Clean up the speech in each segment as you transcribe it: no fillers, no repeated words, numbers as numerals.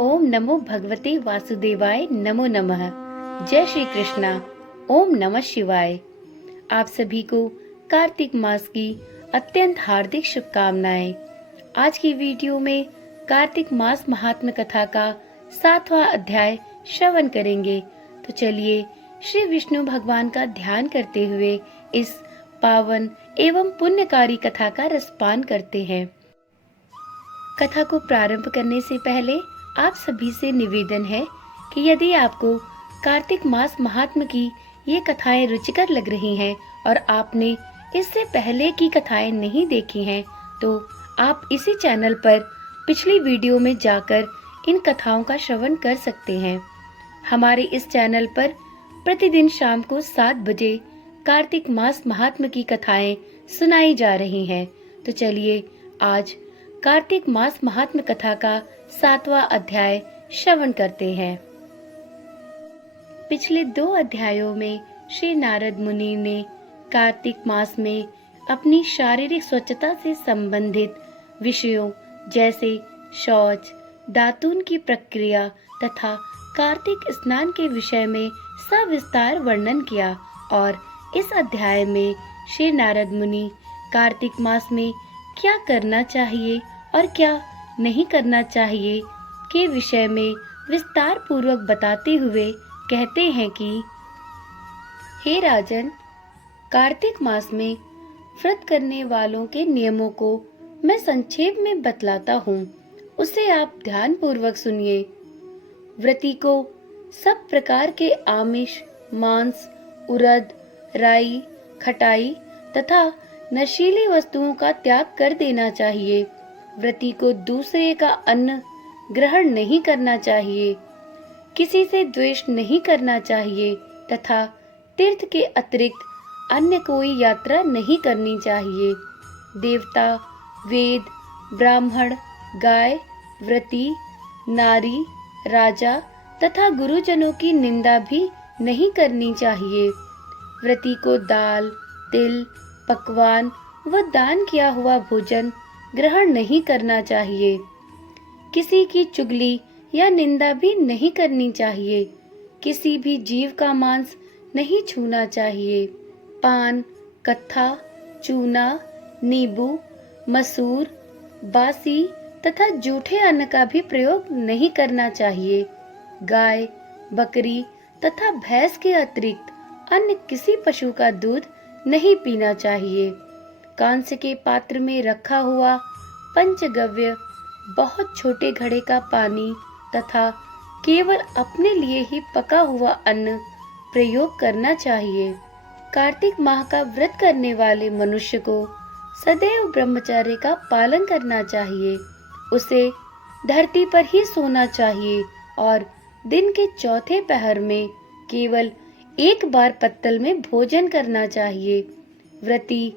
ओम नमो भगवते वासुदेवाय नमो नमः। जय श्री कृष्णा। ओम नमः शिवाय। आप सभी को कार्तिक मास की अत्यंत हार्दिक शुभकामनाएं। आज की वीडियो में कार्तिक मास महात्म्य कथा का 7वां अध्याय श्रवण करेंगे। तो चलिए श्री विष्णु भगवान का ध्यान करते हुए इस पावन एवं पुण्यकारी कथा का रसपान करते हैं। कथा को प्रारंभ करने से पहले आप सभी से निवेदन है कि यदि आपको कार्तिक मास महात्म्य की ये कथाएं रुचिकर लग रही हैं और आपने इससे पहले की कथाएं नहीं देखी हैं, तो आप इसी चैनल पर पिछली वीडियो में जाकर इन कथाओं का श्रवण कर सकते हैं। हमारे इस चैनल पर प्रतिदिन शाम को 7 बजे कार्तिक मास महात्म्य की कथाएं सुनाई जा रही हैं। तो चलिए आज कार्तिक मास महात्म्य कथा का 7वां अध्याय श्रवण करते हैं। पिछले 2 अध्यायों में श्री नारद मुनि ने कार्तिक मास में अपनी शारीरिक स्वच्छता से संबंधित विषयों जैसे शौच, दातून की प्रक्रिया तथा कार्तिक स्नान के विषय में सविस्तार वर्णन किया और इस अध्याय में श्री नारद मुनि कार्तिक मास में क्या करना चाहिए और क्या नहीं करना चाहिए के विषय में विस्तार पूर्वक बताते हुए कहते हैं कि हे राजन, कार्तिक मास में व्रत करने वालों के नियमों को मैं संक्षेप में बतलाता हूँ, उसे आप ध्यान पूर्वक सुनिए। व्रती को सब प्रकार के आमिष, मांस, उड़द, राई, खटाई तथा नशीली वस्तुओं का त्याग कर देना चाहिए। व्रती को दूसरे का अन्न ग्रहण नहीं करना चाहिए, किसी से द्वेष नहीं करना चाहिए तथा तीर्थ के अतिरिक्त अन्य कोई यात्रा नहीं करनी चाहिए। देवता, वेद, ब्राह्मण, गाय, व्रती, नारी, राजा तथा गुरुजनों की निंदा भी नहीं करनी चाहिए। व्रती को दाल, तिल, पकवान व दान किया हुआ भोजन ग्रहण नहीं करना चाहिए। किसी की चुगली या निंदा भी नहीं करनी चाहिए। किसी भी जीव का मांस नहीं छूना चाहिए। पान, कत्था, चूना, नींबू, मसूर, बासी तथा जूठे अन्न का भी प्रयोग नहीं करना चाहिए। गाय, बकरी तथा भैंस के अतिरिक्त अन्य किसी पशु का दूध नहीं पीना चाहिए। कांस्य के पात्र में रखा हुआ पंचगव्य, बहुत छोटे घड़े का पानी तथा केवल अपने लिए ही पका हुआ अन्न प्रयोग करना चाहिए। कार्तिक माह का व्रत करने वाले मनुष्य को सदैव ब्रह्मचर्य का पालन करना चाहिए। उसे धरती पर ही सोना चाहिए और दिन के चौथे पहर में केवल एक बार पत्तल में भोजन करना चाहिए। व्रती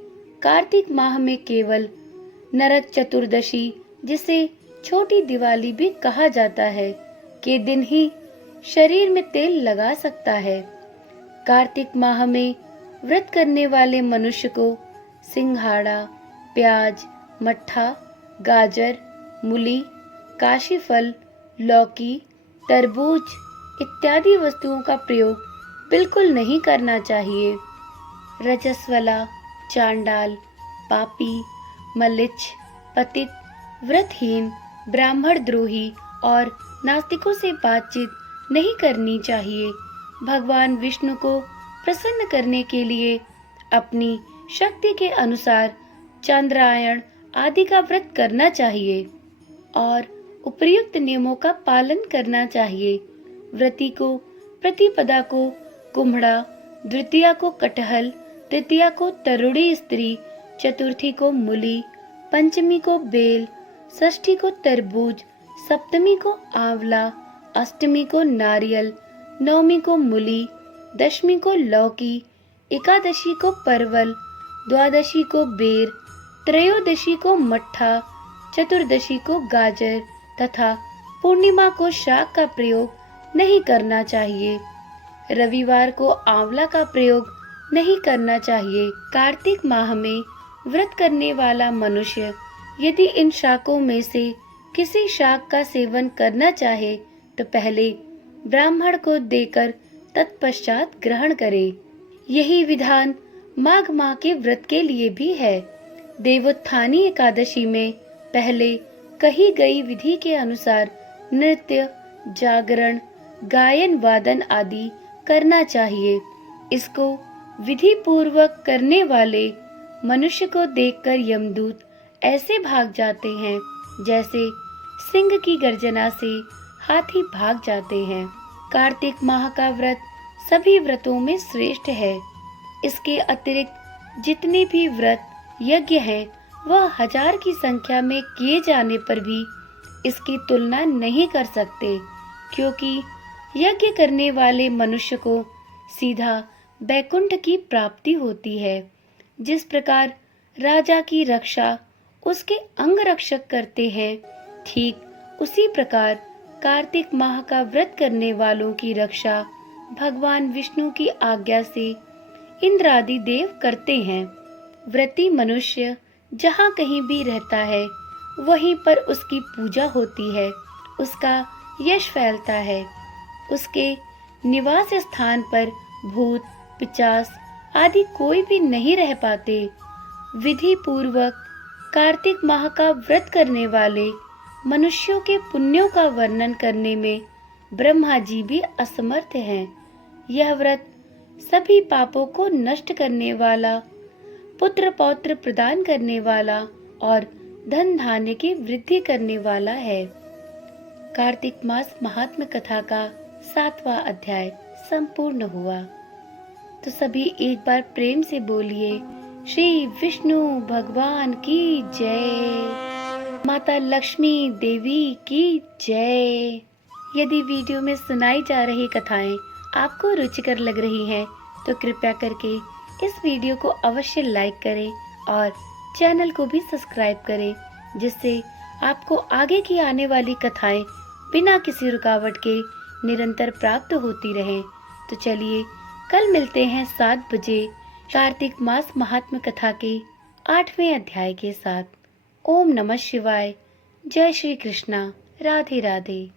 कार्तिक माह में केवल नरक चतुर्दशी, जिसे छोटी दिवाली भी कहा जाता है, के दिन ही शरीर में तेल लगा सकता है। कार्तिक माह में व्रत करने वाले मनुष्य को सिंघाड़ा, प्याज, मट्ठा, गाजर, मूली, काशी फल, लौकी, तरबूज इत्यादि वस्तुओं का प्रयोग बिल्कुल नहीं करना चाहिए। रजस्वला, चांडाल, पापी, मलिच्छ, पतित, व्रतहीन, ब्राह्मण द्रोही और नास्तिकों से बातचीत नहीं करनी चाहिए। भगवान विष्णु को प्रसन्न करने के लिए अपनी शक्ति के अनुसार चंद्रायण आदि का व्रत करना चाहिए और उपर्युक्त नियमों का पालन करना चाहिए। व्रती को प्रतिपदा को कुम्हड़ा, द्वितीया को कटहल, तृतीया को तरुणी स्त्री, चतुर्थी को मूली, पंचमी को बेल, षष्ठी को तरबूज, सप्तमी को आंवला, अष्टमी को नारियल, नवमी को मूली, दशमी को लौकी, एकादशी को परवल, द्वादशी को बेर, त्रयोदशी को मट्ठा, चतुर्दशी को गाजर तथा पूर्णिमा को शाक का प्रयोग नहीं करना चाहिए। रविवार को आंवला का प्रयोग नहीं करना चाहिए। कार्तिक माह में व्रत करने वाला मनुष्य यदि इन शाकों में से किसी शाक का सेवन करना चाहे तो पहले ब्राह्मण को देकर तत्पश्चात ग्रहण करे। यही विधान माघ माह के व्रत के लिए भी है। देवोत्थानी एकादशी में पहले कही गई विधि के अनुसार नृत्य, जागरण, गायन वादन आदि करना चाहिए। इसको विधि पूर्वक करने वाले मनुष्य को देखकर यमदूत ऐसे भाग जाते हैं जैसे सिंह की गर्जना से हाथी भाग जाते हैं। कार्तिक माह का व्रत सभी व्रतों में श्रेष्ठ है। इसके अतिरिक्त जितने भी व्रत यज्ञ हैं वह 1000 की संख्या में किए जाने पर भी इसकी तुलना नहीं कर सकते, क्योंकि यज्ञ करने वाले मनुष्य को सीधा बैकुंठ की प्राप्ति होती है। जिस प्रकार राजा की रक्षा उसके अंग रक्षक करते हैं, ठीक उसी प्रकार कार्तिक माह का व्रत करने वालों की रक्षा भगवान विष्णु की आज्ञा से इंद्र आदि देव करते हैं। व्रती मनुष्य जहाँ कहीं भी रहता है वहीं पर उसकी पूजा होती है, उसका यश फैलता है। उसके निवास स्थान पर भूत, पिशाच आदि कोई भी नहीं रह पाते। विधि पूर्वक कार्तिक माह का व्रत करने वाले मनुष्यों के पुण्यों का वर्णन करने में ब्रह्मा जी भी असमर्थ हैं। यह व्रत सभी पापों को नष्ट करने वाला, पुत्र पौत्र प्रदान करने वाला और धन धान्य की वृद्धि करने वाला है। कार्तिक मास महात्म्य कथा का 7वां अध्याय संपूर्ण हुआ। तो सभी एक बार प्रेम से बोलिए, श्री विष्णु भगवान की जय, माता लक्ष्मी देवी की जय। यदि वीडियो में सुनाई जा रही कथाएं आपको रुचिकर लग रही हैं, तो कृपया करके इस वीडियो को अवश्य लाइक करें और चैनल को भी सब्सक्राइब करें, जिससे आपको आगे की आने वाली कथाएं बिना किसी रुकावट के निरंतर प्राप्त होती रहें। तो चलिए कल मिलते हैं 7 बजे कार्तिक मास महात्म्य कथा के 8वें अध्याय के साथ। ओम नमः शिवाय। जय श्री कृष्णा। राधे राधे।